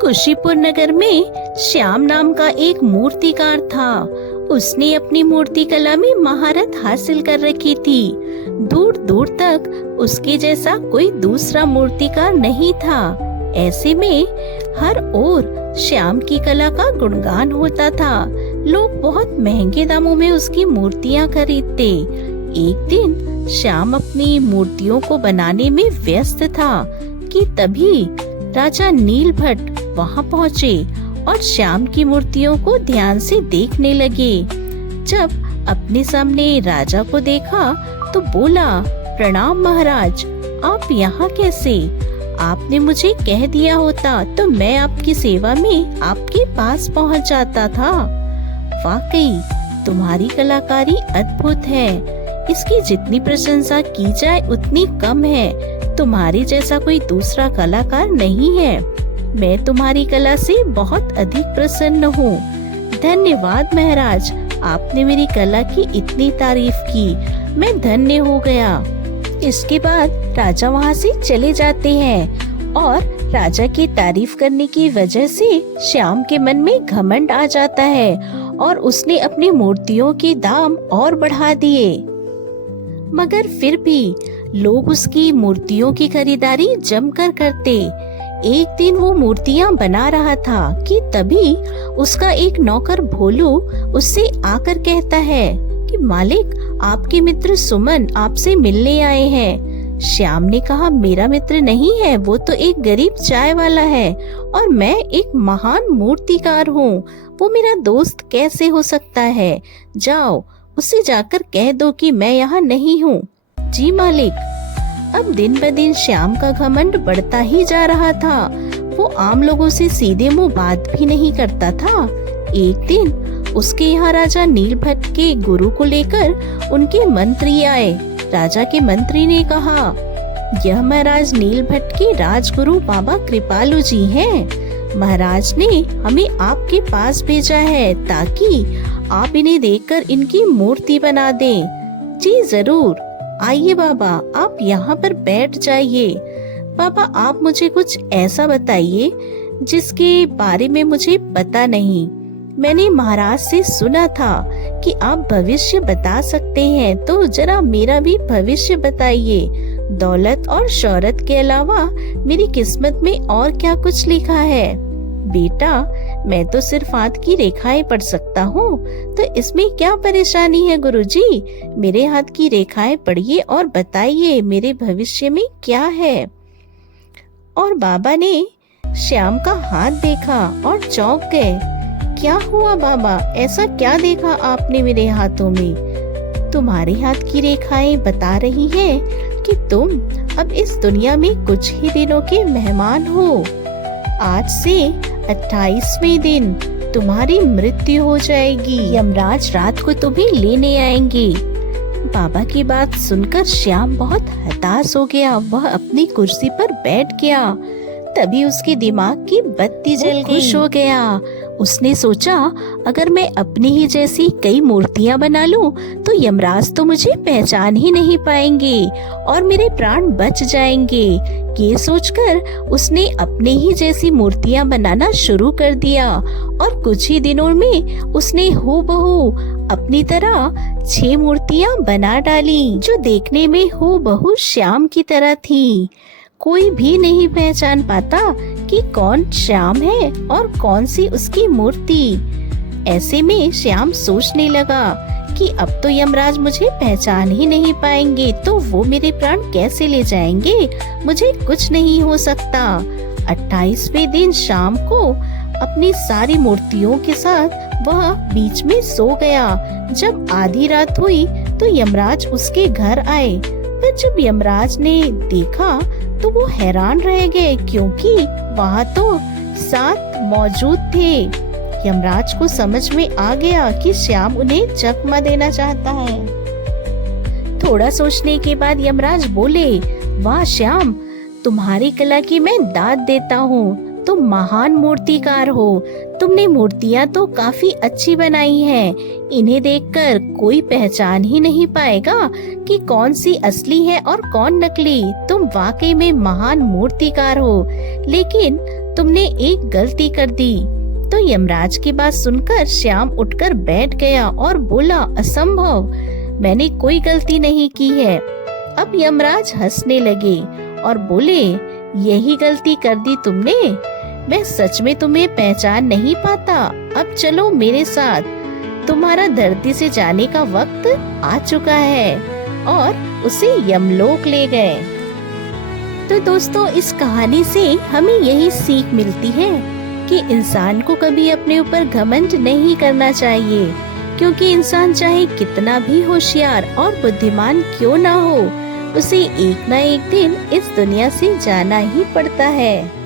कुशीपुर नगर में श्याम नाम का एक मूर्तिकार था। उसने अपनी मूर्ति कला में महारत हासिल कर रखी थी। दूर दूर तक उसके जैसा कोई दूसरा मूर्तिकार नहीं था। ऐसे में हर ओर श्याम की कला का गुणगान होता था। लोग बहुत महंगे दामों में उसकी मूर्तियां खरीदते। एक दिन श्याम अपनी मूर्तियों को बनाने में व्यस्त था कि तभी राजा नीलभट्ट वहां पहुँचे और श्याम की मूर्तियों को ध्यान से देखने लगे। जब अपने सामने राजा को देखा तो बोला, प्रणाम महाराज, आप यहाँ कैसे? आपने मुझे कह दिया होता तो मैं आपकी सेवा में आपके पास पहुँच जाता था। वाकई तुम्हारी कलाकारी अद्भुत है। इसकी जितनी प्रशंसा की जाए उतनी कम है। तुम्हारे जैसा कोई दूसरा कलाकार नहीं है। मैं तुम्हारी कला से बहुत अधिक प्रसन्न हूँ। धन्यवाद महाराज, आपने मेरी कला की इतनी तारीफ की, मैं धन्य हो गया। इसके बाद राजा वहाँ से चले जाते हैं और राजा की तारीफ करने की वजह से श्याम के मन में घमंड आ जाता है और उसने अपनी मूर्तियों के दाम और बढ़ा दिए। मगर फिर भी लोग उसकी मूर्तियों की खरीदारी जमकर करते। एक दिन वो मूर्तियां बना रहा था कि तभी उसका एक नौकर भोलू उससे आकर कहता है कि मालिक, आपके मित्र सुमन आपसे मिलने आए हैं। श्याम ने कहा, मेरा मित्र नहीं है, वो तो एक गरीब चाय वाला है और मैं एक महान मूर्तिकार हूँ। वो मेरा दोस्त कैसे हो सकता है? जाओ उससे जाकर कह दो कि मैं यहाँ नहीं हूँ। जी मालिक। अब दिन ब दिन श्याम का घमंड बढ़ता ही जा रहा था। वो आम लोगों से सीधे मुंह बात भी नहीं करता था। एक दिन उसके यहाँ राजा नीलभट्ट के गुरु को लेकर उनके मंत्री आए। राजा के मंत्री ने कहा, यह महाराज नीलभट्ट के राजगुरु बाबा कृपालु जी हैं। महाराज ने हमें आपके पास भेजा है ताकि आप इन्हें देखकर इनकी मूर्ति बना दें। जी जरूर, आइए बाबा, आप यहाँ पर बैठ जाइए। बाबा, आप मुझे कुछ ऐसा बताइए जिसके बारे में मुझे पता नहीं। मैंने महाराज से सुना था कि आप भविष्य बता सकते हैं, तो जरा मेरा भी भविष्य बताइए। दौलत और शोहरत के अलावा मेरी किस्मत में और क्या कुछ लिखा है? बेटा, मैं तो सिर्फ हाथ की रेखाएं पढ़ सकता हूँ, तो इसमें क्या परेशानी है गुरुजी? मेरे हाथ की रेखाएं पढ़िए और बताइए मेरे भविष्य में क्या है। और बाबा ने श्याम का हाथ देखा और चौंक गए। क्या हुआ बाबा, ऐसा क्या देखा आपने मेरे हाथों में? तुम्हारे हाथ की रेखाएं बता रही हैं कि तुम अब इस दुनिया में कुछ ही दिनों के मेहमान हो। आज से 28वें दिन तुम्हारी मृत्यु हो जाएगी। यमराज रात को तुम्हें लेने आएंगे। बाबा की बात सुनकर श्याम बहुत हताश हो गया। वह अपनी कुर्सी पर बैठ गया। तभी उसके दिमाग की बत्ती जल गई। खुश हो गया। उसने सोचा, अगर मैं अपनी ही जैसी कई मूर्तियां बना लूं, तो यमराज तो मुझे पहचान ही नहीं पाएंगे और मेरे प्राण बच जाएंगे। ये सोचकर उसने अपने ही जैसी मूर्तियां बनाना शुरू कर दिया और कुछ ही दिनों में उसने हूबहू अपनी तरह 6 मूर्तियां बना डाली, जो देखने में हूबहू श्याम की तरह थी। कोई भी नहीं पहचान पाता कि कौन श्याम है और कौन सी उसकी मूर्ति। ऐसे में श्याम सोचने लगा कि अब तो यमराज मुझे पहचान ही नहीं पाएंगे, तो वो मेरे प्राण कैसे ले जाएंगे? मुझे कुछ नहीं हो सकता। 28वें दिन शाम को अपनी सारी मूर्तियों के साथ वह बीच में सो गया। जब आधी रात हुई तो यमराज उसके घर आए, पर जब यमराज ने देखा तो वो हैरान रह गए, क्योंकि वहाँ तो 7 मौजूद थे। यमराज को समझ में आ गया कि श्याम उन्हें चकमा देना चाहता है। थोड़ा सोचने के बाद यमराज बोले, वाह श्याम, तुम्हारी कला की मैं दाद देता हूँ। तुम महान मूर्तिकार हो। तुमने मूर्तियाँ तो काफी अच्छी बनाई हैं। इन्हें देखकर कोई पहचान ही नहीं पाएगा कि कौन सी असली है और कौन नकली। तुम वाकई में महान मूर्तिकार हो, लेकिन तुमने एक गलती कर दी। तो यमराज की बात सुनकर श्याम उठकर बैठ गया और बोला, असंभव, मैंने कोई गलती नहीं की है। अब यमराज हंसने लगे और बोले, यही गलती कर दी तुमने? मैं सच में तुम्हें पहचान नहीं पाता। अब चलो मेरे साथ, तुम्हारा धरती से जाने का वक्त आ चुका है। और उसे यमलोक ले गए। तो दोस्तों, इस कहानी से हमें यही सीख मिलती है कि इंसान को कभी अपने ऊपर घमंड नहीं करना चाहिए, क्योंकि इंसान चाहे कितना भी होशियार और बुद्धिमान क्यों ना हो, उसे एक ना एक दिन इस दुनिया से जाना ही पड़ता है।